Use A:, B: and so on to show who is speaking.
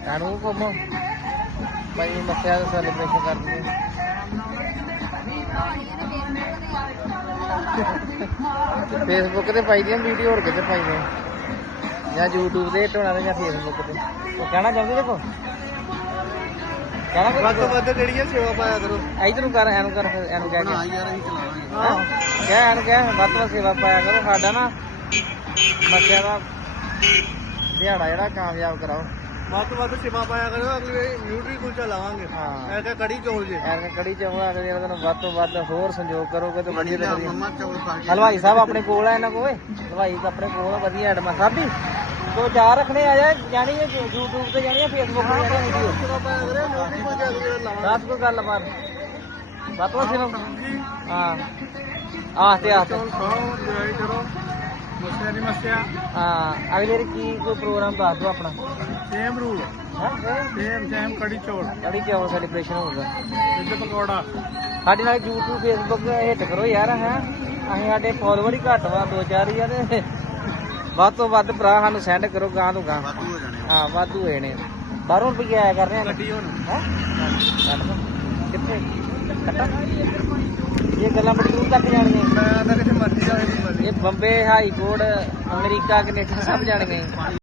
A: ਕਾਨੂੰ ਘੁੰਮ ਭਾਈ ਮੱਸਿਆ ਦਾ ਸੈਲੀਬ੍ਰੇਸ਼ਨ ਕਰਦੇ ਫੇਸਬੁੱਕ ਤੇ ਪਾਈ ਦੀਆਂ ਵੀਡੀਓ ਹੋਰ ਕਿਤੇ ਪਾਈ ਦੀਆਂ ਜਾਂ YouTube ਤੇ ਢੋਣਾ ਤੇ ਜਾਂ ਫੇਸਬੁੱਕ ਤੇ ਉਹ ਕਹਿਣਾ ਚਾਹੁੰਦੇ ਦੇਖੋ ਕਹਿਣਾ
B: ਵੱਧ ਤੋਂ ਵੱਧ ਜਿਹੜੀ ਸੇਵਾ ਪਾਇਆ ਕਰੋ।
A: ਇਧਰ ਨੂੰ ਕਰ ਐਨੂੰ ਕਰ ਐਨੂੰ ਕਹਿ
B: ਹਾਂ ਯਾਰ ਅਸੀਂ ਚਲਾਵਾਂਗੇ।
A: ਕਹਿ ਐਨੂੰ ਕਹਿ ਵੱਧ ਤੋਂ ਵੱਧ ਸੇਵਾ ਪਾਇਆ ਕਰੋ ਸਾਡਾ ਨਾ ਮੱਸਿਆ ਦਾ ਦਿਹਾੜਾ ਜਿਹੜਾ ਕਾਮਯਾਬ ਕਰਾਓ।
B: ਵੱਧ ਤੋਂ ਵੱਧ ਸੇਵਾ ਪਾਇਆ ਕਰੋ। ਅਗਲੇ ਨਿਊਟਰੀ ਕੁਲਚਾ ਲਾਵਾਂਗੇ।
A: ਹਾਂ
B: ਇਹ ਕਿ ਕੜੀ ਚੌਲ ਜੇ
A: ਐਨ ਕੜੀ ਚੌਲ ਅਗਲੇ ਦਿਨ ਵੱਧ ਤੋਂ ਵੱਧ ਹੋਰ ਸੰਯੋਗ ਕਰੋਗੇ ਤੇ ਵਧੀਆ ਤੇ ਵਧੀਆ।
B: ਮੰਮਾ ਚੌਲ ਖਾ ਕੇ
A: ਹਲਵਾਈ ਸਾਹਿਬ ਆਪਣੇ ਕੋਲ ਆ ਇਹਨਾਂ ਕੋਲ ਹਲਵਾਈ ਆਪਣੇ ਕੋਲ ਆ ਵਧੀਆ ਐਡਮਾ ਸਾਬੀ ਦੋ ਚਾਰ ਰੱਖਣੇ ਆ ਜਾ ਜਾਣੀ YouTube ਤੇ ਜਾਣੀ Facebook ਤੇ ਜਾਣੀ ਵੀਡੀਓ
B: ਸੇਵਾ ਪਾਇਆ ਕਰੇ। ਨਿਊਟਰੀ ਕੁਲਚਾ ਅਗਲੇ ਲਾਵਾਂਗੇ।
A: ਦੱਸ ਕੋਈ ਗੱਲ ਬਾਤ ਬਾਤੋਂ ਸਿਰਫ ਹਾਂ ਆਸਤੇ ਆਸਤੇ
B: ਚੌਲ ਖਾਓ ਇੰਜੋਏ ਕਰੋ। ਮੱਸਿਆ ਦੀ ਮੱਸਿਆ
A: ਹਾਂ ਅਗਲੇ ਕੀ ਕੋਈ ਪ੍ਰੋਗਰਾਮ ਦੱਸ ਦਿਓ ਆਪਣਾ
B: ਸੇਮ ਰੂਲ ਸੇਮ ਕੜੀ ਚੌਲ
A: ਕੜੀ ਚੌਲ ਸੈਲੀਬ੍ਰੇਸ਼ਨ ਹੋਊਗਾ
B: ਵਿੱਚ ਪਕੌੜਾ।
A: ਸਾਡੇ ਨਾਲ YouTube Facebook ਹਿੱਟ ਕਰੋ ਯਾਰ ਹੈ ਅਸੀਂ ਸਾਡੇ ਫੋਲੋਵਰ ਹੀ ਘੱਟ ਵਾ 2-4 ਹੀ ਆ ਤੇ ਵੱਧ ਤੋਂ ਵੱਧ ਭਰਾ ਸਾਨੂੰ ਸੈਂਡ ਕਰੋ ਗਾਂ ਤੋਂ ਗਾਂ
B: ਵਾਧੂ ਹੋ ਜਾਣੇ
A: ਹਾਂ ਵਾਧੂ ਹੋਏ ਨੇ ਬਾਹਰੋਂ ਰੁਪਈਆ ਆਇਆ ਕਰ ਰਹੇ ਆ
B: ਗੱਡੀ ਹੁਣ
A: ਹੈ ਕਿੱਥੇ ਕੱਟਾ ਇਹ ਗੱਲਾਂ ਬੜੀ ਦੂਰ ਤੱਕ ਜਾਣਗੀਆਂ
B: ਮੈਂ ਤਾਂ ਕਿਤੇ ਮਰਜ਼ੀ ਜਾਵੇ
A: ਇਹ Bombay high court America Canada ਸਭ ਜਾਣਗੇ